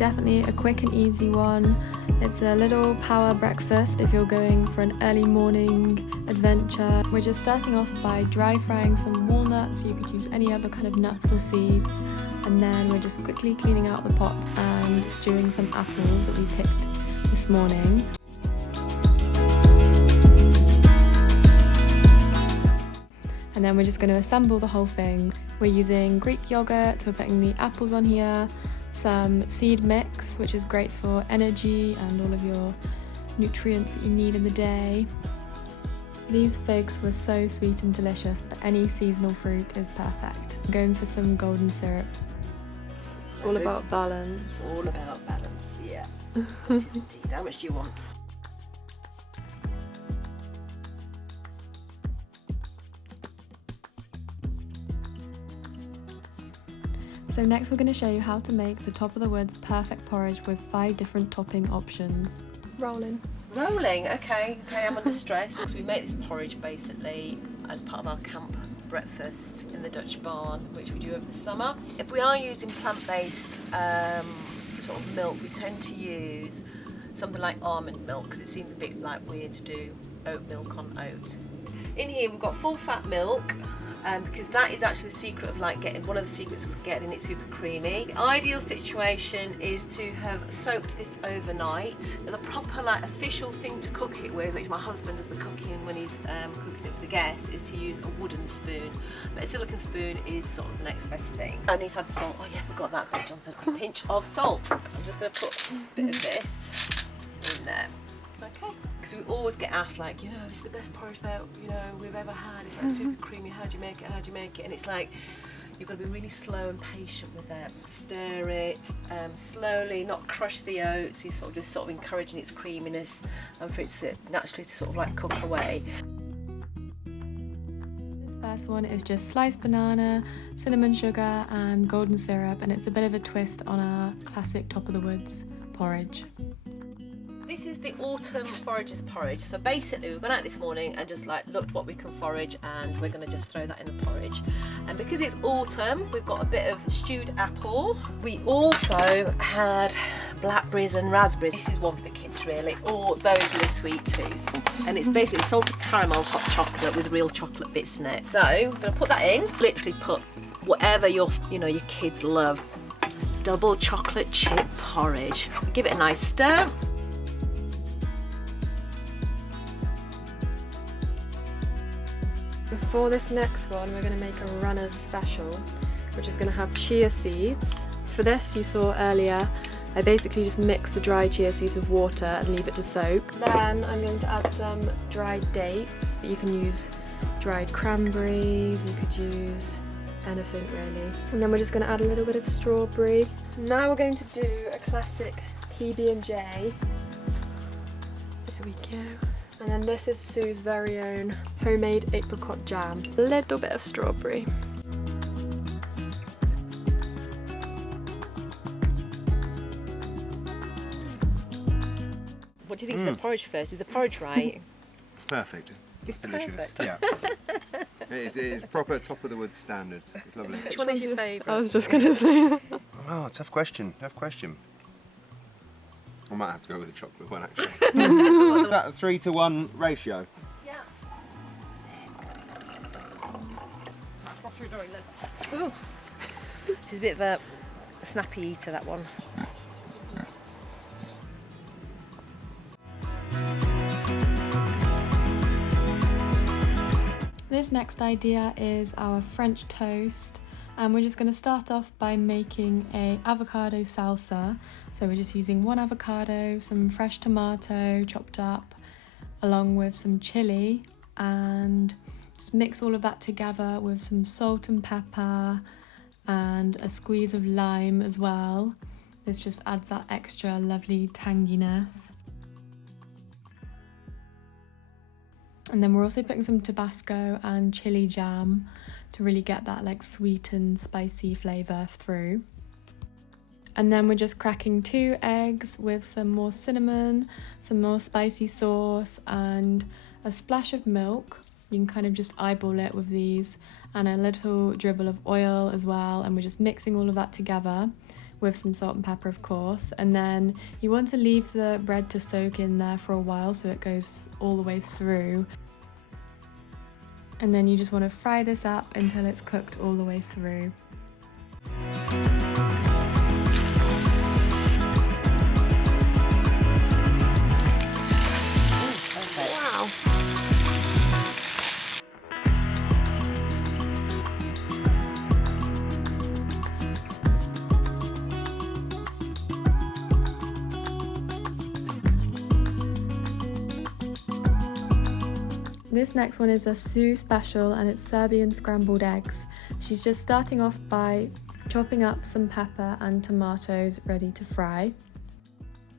definitely a quick and easy one. It's a little power breakfast if you're going for an early morning adventure. We're just starting off by dry frying some walnuts. You could use any other kind of nuts or seeds. And then we're just quickly cleaning out the pot and stewing some apples that we picked this morning. And then we're just going to assemble the whole thing. We're using Greek yogurt, we're putting the apples on here, some seed mix, which is great for energy and all of your nutrients that you need in the day. These figs were so sweet and delicious, but any seasonal fruit is perfect. I'm going for some golden syrup. It's all about balance. All about balance, yeah. It is indeed. How much do you want? So next we're going to show you how to make the top of the woods perfect porridge with 5 different topping options. Rolling, okay, I'm under stress. So we make this porridge basically as part of our camp breakfast in the Dutch barn, which we do over the summer. If we are using plant-based sort of milk, we tend to use something like almond milk because it seems a bit like weird to do oat milk on oat. In here we've got full fat milk. Because that is actually the secret of one of the secrets of getting it super creamy. The ideal situation is to have soaked this overnight. And the proper official thing to cook it with, which my husband does the cooking when he's cooking it for the guests, is to use a wooden spoon. But a silicone spoon is sort of the next best thing. And he's had salt. Oh yeah, forgot that bit. John said a pinch of salt. I'm just going to put a bit of this in there. Okay. Because we always get asked this is the best porridge that we've ever had. It's super creamy. How do you make it? And it's you've got to be really slow and patient with it. Stir it slowly, not crush the oats. You're just encouraging its creaminess and for it to naturally to cook away. This first one is just sliced banana, cinnamon sugar and golden syrup, and it's a bit of a twist on our classic top of the woods porridge. This is the autumn foragers porridge. So basically we've gone out this morning and just looked what we can forage, and we're going to just throw that in the porridge. And because it's autumn, we've got a bit of stewed apple. We also had blackberries and raspberries. This is one for the kids really, or those with a sweet tooth. And it's basically salted caramel hot chocolate with real chocolate bits in it. So I'm going to put that in. Literally put whatever your kids love. Double chocolate chip porridge. Give it a nice stir. For this next one, we're going to make a runner's special, which is going to have chia seeds. For this, you saw earlier, I basically just mix the dry chia seeds with water and leave it to soak. Then I'm going to add some dried dates. You can use dried cranberries, you could use anything really. And then we're just going to add a little bit of strawberry. Now we're going to do a classic PB&J. There we go. And then this is Sue's very own homemade apricot jam. A little bit of strawberry. What do you think of the porridge first? Is the porridge right? It's perfect. It's delicious. Perfect. Yeah. It is proper top of the woods standards. It's lovely. Which one is your favourite? I was just going to say that. Oh, tough question. I might have to go with the chocolate one actually. Is that a 3-to-1 ratio? Yeah. What's your doing this? Ooh. She's a bit of a snappy eater, that one. This next idea is our French toast. And we're just going to start off by making a avocado salsa. So we're just using 1 avocado, some fresh tomato chopped up, along with some chili, and just mix all of that together with some salt and pepper and a squeeze of lime as well. This just adds that extra lovely tanginess. And then we're also putting some Tabasco and chili jam to really get that sweet and spicy flavour through. And then we're just cracking 2 eggs with some more cinnamon, some more spicy sauce and a splash of milk. You can kind of just eyeball it with these, and a little dribble of oil as well, and we're just mixing all of that together. with some salt and pepper of course, and then you want to leave the bread to soak in there for a while so it goes all the way through. And then you just want to fry this up until it's cooked all the way through. Wow. This next one is a Sue special and it's Serbian scrambled eggs. She's just starting off by chopping up some pepper and tomatoes ready to fry.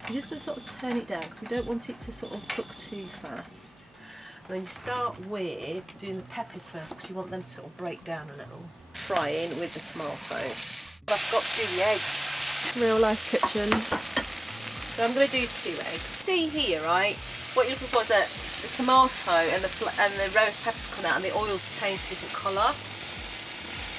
You're just going to sort of turn it down because we don't want it to sort of cook too fast. And then you start with doing the peppers first because you want them to sort of break down a little. Frying with the tomatoes. I've got to do the eggs. Real life kitchen. So I'm going to do 2 eggs. See here, right? What you're looking for is that the tomato and the roast peppers come out and the oils change to different colour.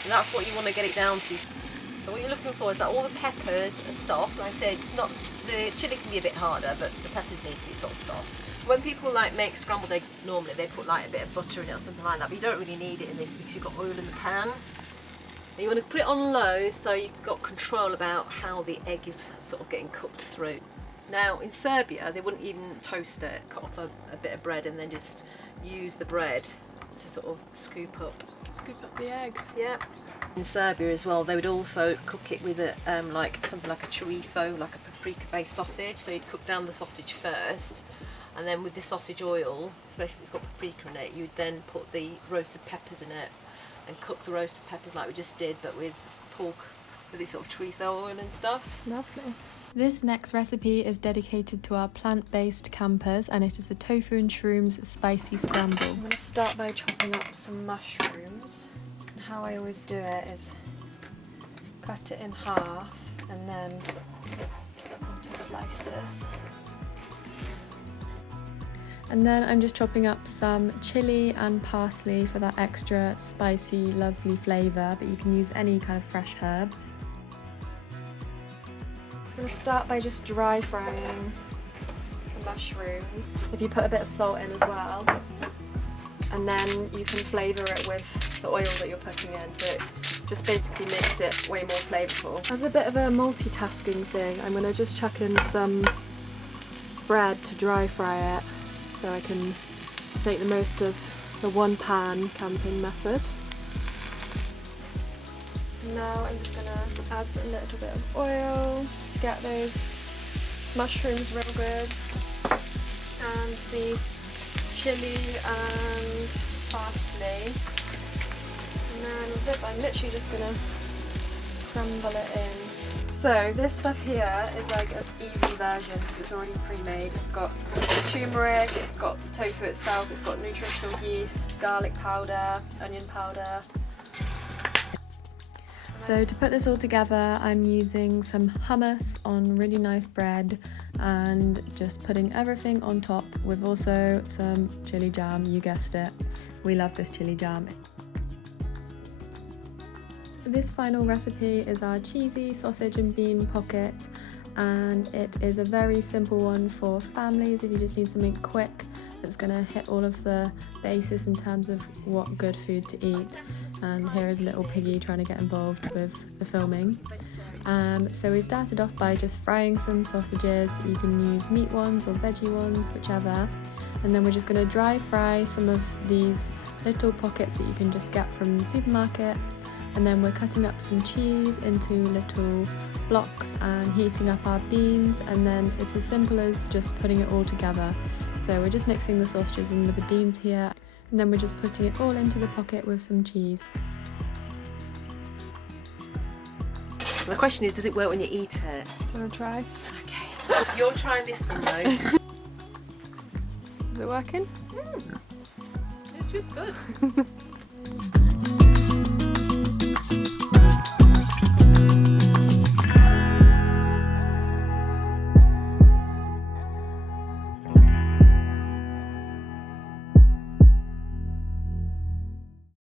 And that's what you want to get it down to. So what you're looking for is that all the peppers are soft. Like I said, it's not, the chilli can be a bit harder, but the peppers need to be sort of soft. When people like make scrambled eggs, normally they put like a bit of butter in it or something like that, but you don't really need it in this because you've got oil in the pan. And you want to put it on low so you've got control about how the egg is sort of getting cooked through. Now in Serbia they wouldn't even toast it, cut off a bit of bread and then just use the bread to sort of scoop up the egg. Yeah. In Serbia as well they would also cook it with a like something like a chorizo, like a paprika based sausage. So you'd cook down the sausage first and then with the sausage oil, especially if it's got paprika in it, you'd then put the roasted peppers in it and cook the roasted peppers like we just did but with pork, with this sort of chorizo oil and stuff. Lovely. This next recipe is dedicated to our plant-based campers and it is a tofu and shrooms spicy scramble. I'm going to start by chopping up some mushrooms. And how I always do it is cut it in half and then into slices. And then I'm just chopping up some chilli and parsley for that extra spicy, lovely flavour, but you can use any kind of fresh herbs. I'm going to start by just dry frying the mushroom. If you put a bit of salt in as well, and then you can flavour it with the oil that you're putting in, so it just basically makes it way more flavourful. As a bit of a multitasking thing, I'm going to just chuck in some bread to dry fry it, so I can make the most of the one pan camping method. Now I'm just going to add a little bit of oil to get those mushrooms real good, and the chilli and parsley. And then with this I'm literally just going to crumble it in. So this stuff here is like an easy version because it's already pre-made. It's got turmeric, it's got the tofu itself, it's got nutritional yeast, garlic powder, onion powder. So to put this all together, I'm using some hummus on really nice bread and just putting everything on top with also some chili jam. You guessed it, we love this chili jam. This final recipe is our cheesy sausage and bean pocket, and it is a very simple one for families if you just need something quick that's going to hit all of the bases in terms of what good food to eat. And here is little Piggy trying to get involved with the filming. So we started off by just frying some sausages. You can use meat ones or veggie ones, whichever. And then we're just going to dry fry some of these little pockets that you can just get from the supermarket. And then we're cutting up some cheese into little blocks and heating up our beans, and then it's as simple as just putting it all together. So we're just mixing the sausages in with the beans here, and then we're just putting it all into the pocket with some cheese. My question is, does it work when you eat it? Do you want to try? Okay. So you're trying this one though. Is it working? It's just good.